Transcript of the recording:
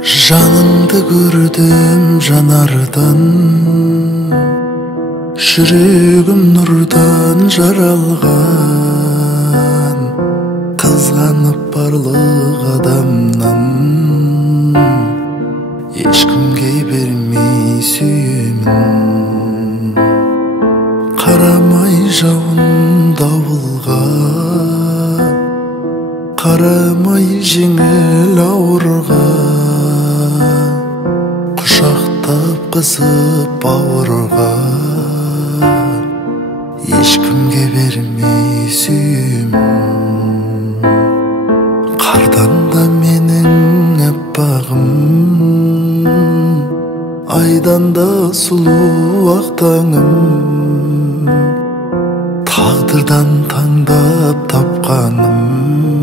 Жаныңды көрдім жанардан, жүрегім нұрдан жаралған. Қызғанып барлық адамнан, ешкімге бермей сүйемін. Қарамай жауын дауылға, қарамай жеңіл ауырға, құшақтап қысып бауырға, ешкімге бермей сүйемін. Қардан да менің аппағым, айдан да сұлу ақ таңым, тағдырдан таңдап тапқаным.